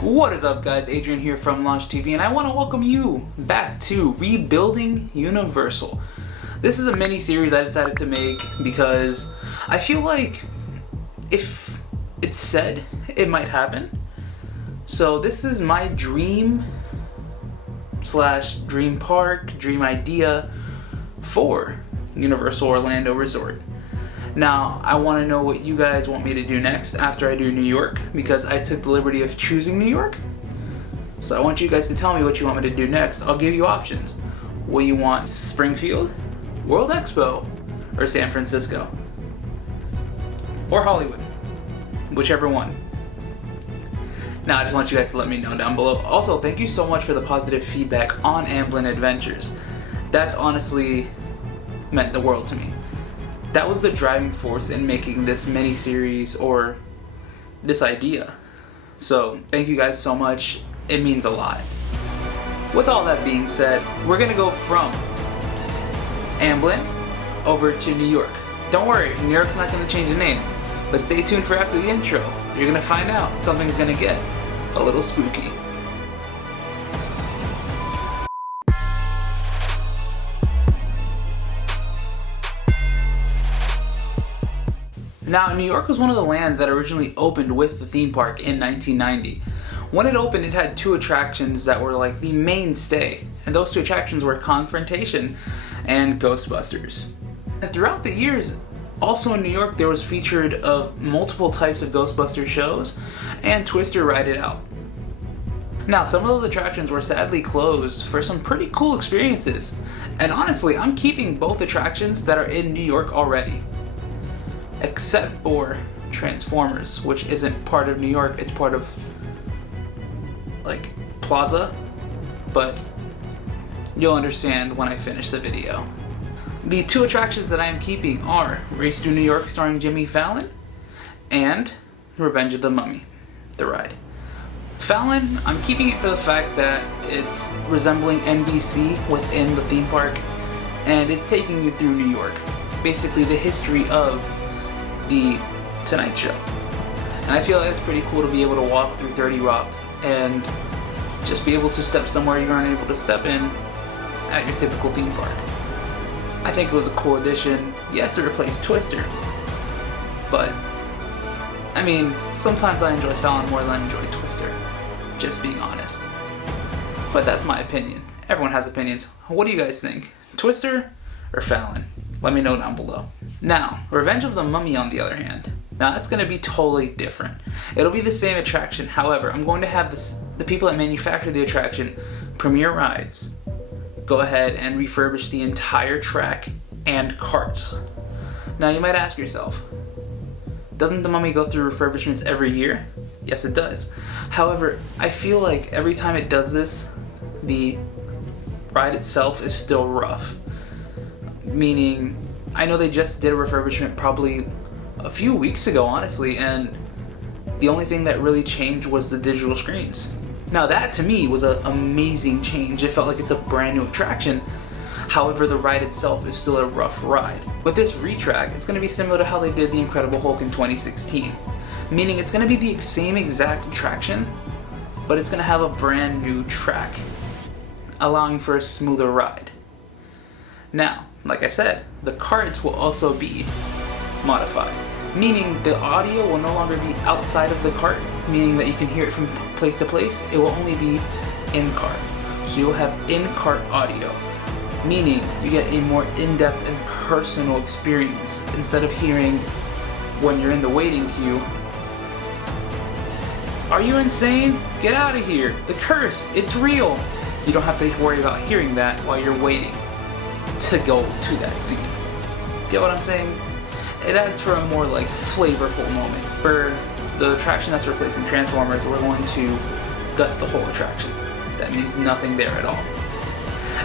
What is up, guys? Adrian here from Launch TV, and I want to welcome you back to Rebuilding Universal. This is a mini series I decided to make because I feel like if it's said, it might happen. So this is my dream slash dream park, dream idea for Universal Orlando Resort. Now, I want to know what you guys want me to do next after I do New York, because I took the liberty of choosing New York. So I want you guys to tell me what you want me to do next. I'll give you options. Will you want Springfield, World Expo, or San Francisco? Or Hollywood? Whichever one. Now, I just want you guys to let me know down below. Also, thank you so much for the positive feedback on Amblin Adventures. That's honestly meant the world to me. That was the driving force in making this mini-series or this idea. So thank you guys so much. It means a lot. With all that being said, we're gonna go from Amblin over to New York. Don't worry, New York's not gonna change the name, but stay tuned for after the intro. You're gonna find out something's gonna get a little spooky. Now, New York was one of the lands that originally opened with the theme park in 1990. When it opened, it had two attractions that were like the mainstay, and those two attractions were Confrontation and Ghostbusters. And throughout the years, also in New York, there was featured of multiple types of Ghostbusters shows, and Twister Ride It Out. Now, some of those attractions were sadly closed for some pretty cool experiences, and honestly, I'm keeping both attractions that are in New York already. Except for Transformers, which isn't part of New York, it's part of like Plaza, but you'll understand when I finish the video. The two attractions that I am keeping are Race to New York starring Jimmy Fallon and Revenge of the Mummy, the ride. Fallon, I'm keeping it for the fact that it's resembling NBC within the theme park, and it's taking you through New York, basically the history of the Tonight Show. And I feel like it's pretty cool to be able to walk through 30 Rock and just be able to step somewhere you aren't able to step in at your typical theme park. I think it was a cool addition. Yes, it replaced Twister, but I mean, sometimes I enjoy Fallon more than I enjoy Twister, just being honest. But that's my opinion. Everyone has opinions. What do you guys think? Twister or Fallon? Let me know down below. Now, Revenge of the Mummy on the other hand, now that's going to be totally different. It'll be the same attraction, however, I'm going to have the people that manufacture the attraction, Premier Rides, go ahead and refurbish the entire track and carts. Now you might ask yourself, doesn't the Mummy go through refurbishments every year? Yes, it does. However, I feel like every time it does this, the ride itself is still rough. Meaning, I know they just did a refurbishment probably a few weeks ago, honestly, and the only thing that really changed was the digital screens. Now that to me was an amazing change. It felt like it's a brand new attraction. However, the ride itself is still a rough ride. With this retrack, it's going to be similar to how they did the Incredible Hulk in 2016. Meaning it's going to be the same exact attraction, but it's going to have a brand new track, allowing for a smoother ride. Now, like I said, the carts will also be modified, meaning the audio will no longer be outside of the cart, meaning that you can hear it from place to place. It will only be in-cart. So you'll have in-cart audio, meaning you get a more in-depth and personal experience instead of hearing when you're in the waiting queue, "Are you insane? Get out of here! The curse, it's real!" You don't have to worry about hearing that while you're waiting to go to that scene. Get what I'm saying? It adds for a more like flavorful moment. For the attraction that's replacing Transformers, we're going to gut the whole attraction. That means nothing there at all.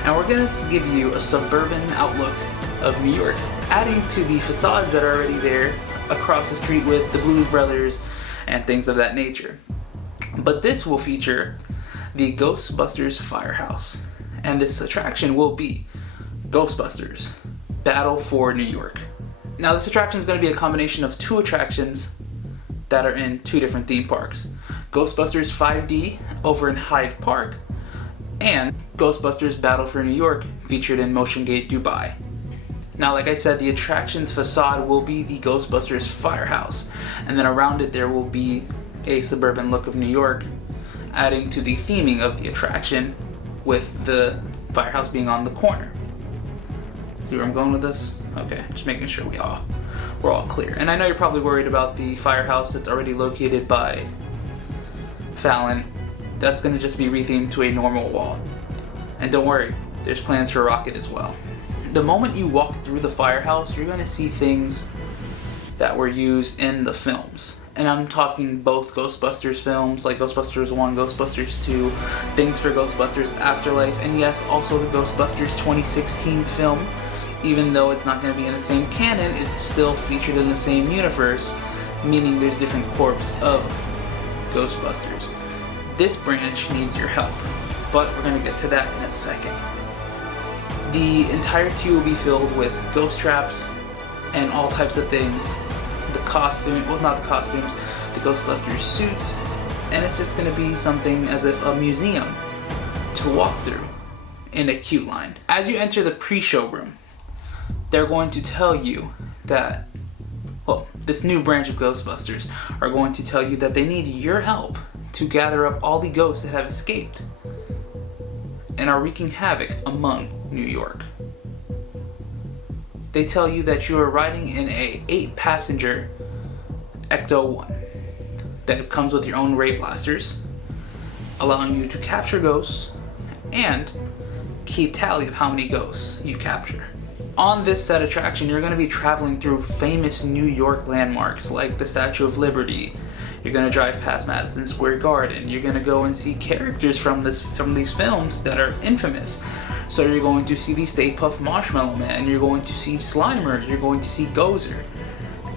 And we're going to give you a suburban outlook of New York, adding to the facades that are already there across the street with the Blues Brothers and things of that nature. But this will feature the Ghostbusters Firehouse, and this attraction will be Ghostbusters Battle for New York. Now this attraction is going to be a combination of two attractions that are in two different theme parks. Ghostbusters 5D over in Hyde Park, and Ghostbusters Battle for New York featured in Motion Gate Dubai. Now, like I said, the attraction's facade will be the Ghostbusters firehouse, and then around it there will be a suburban look of New York, adding to the theming of the attraction with the firehouse being on the corner. See where I'm going with this? Okay, just making sure we're all clear. And I know you're probably worried about the firehouse that's already located by Fallon. That's going to just be rethemed to a normal wall. And don't worry, there's plans for Rocket as well. The moment you walk through the firehouse, you're going to see things that were used in the films. And I'm talking both Ghostbusters films, like Ghostbusters 1, Ghostbusters 2, things for Ghostbusters Afterlife, and yes, also the Ghostbusters 2016 film. Even though it's not going to be in the same canon, it's still featured in the same universe, meaning there's different corps of Ghostbusters. This branch needs your help, but we're going to get to that in a second. The entire queue will be filled with ghost traps and all types of things. The Ghostbusters suits, and it's just going to be something as if a museum to walk through in a queue line. As you enter the pre-show room, they're going to tell you that, this new branch of Ghostbusters are going to tell you that they need your help to gather up all the ghosts that have escaped and are wreaking havoc among New York. They tell you that you are riding in a 8-passenger Ecto-1 that comes with your own ray blasters, allowing you to capture ghosts and keep tally of how many ghosts you capture. On this set attraction, you're going to be traveling through famous New York landmarks like the Statue of Liberty. You're going to drive past Madison Square Garden. You're going to go and see characters from these films that are infamous. So you're going to see the Stay Puft Marshmallow Man. You're going to see Slimer. You're going to see Gozer.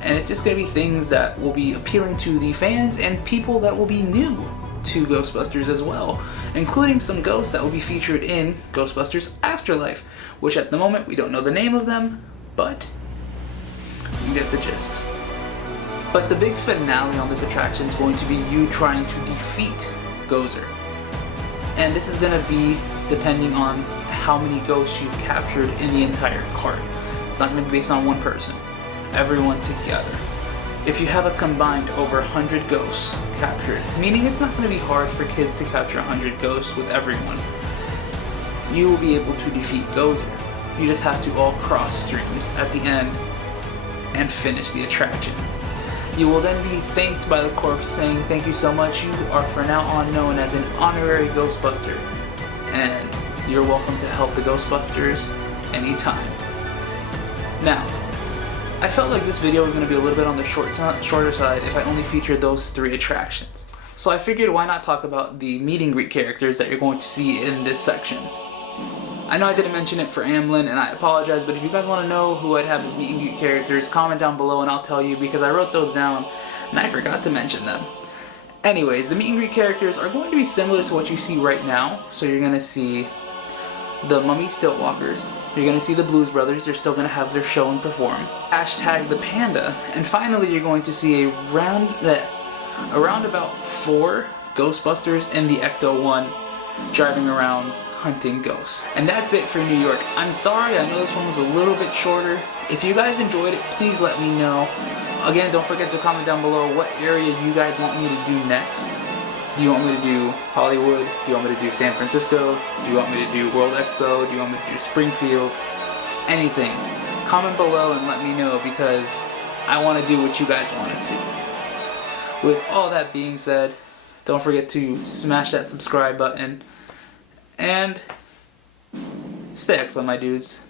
And it's just going to be things that will be appealing to the fans and people that will be new to Ghostbusters as well, including some ghosts that will be featured in Ghostbusters Afterlife, which at the moment we don't know the name of them, but you get the gist. But the big finale on this attraction is going to be you trying to defeat Gozer. And this is going to be depending on how many ghosts you've captured in the entire cart. It's not going to be based on one person. It's everyone together. If you have a combined over 100 ghosts captured, meaning it's not going to be hard for kids to capture 100 ghosts with everyone, you will be able to defeat Gozer. You just have to all cross streams at the end and finish the attraction. You will then be thanked by the corpse saying, "Thank you so much, you are for now on known as an honorary Ghostbuster, and you're welcome to help the Ghostbusters anytime." Now, I felt like this video was going to be a little bit on the shorter side if I only featured those 3 attractions. So I figured why not talk about the meet and greet characters that you're going to see in this section. I know I didn't mention it for Amblin, and I apologize, but if you guys want to know who I'd have as meet and greet characters, comment down below and I'll tell you, because I wrote those down and I forgot to mention them. Anyways, the meet and greet characters are going to be similar to what you see right now. So you're going to see the Mummy Stiltwalkers, you're going to see the Blues Brothers, they're still going to have their show and perform, hashtag the Panda, and finally you're going to see around about 4 Ghostbusters in the Ecto-1 driving around hunting ghosts. And that's it for New York. I'm sorry, I know this one was a little bit shorter. If you guys enjoyed it, please let me know. Again, don't forget to comment down below what area you guys want me to do next. Do you want me to do Hollywood? Do you want me to do San Francisco? Do you want me to do World Expo? Do you want me to do Springfield? Anything. Comment below and let me know, because I want to do what you guys want to see. With all that being said, don't forget to smash that subscribe button and stay excellent, my dudes.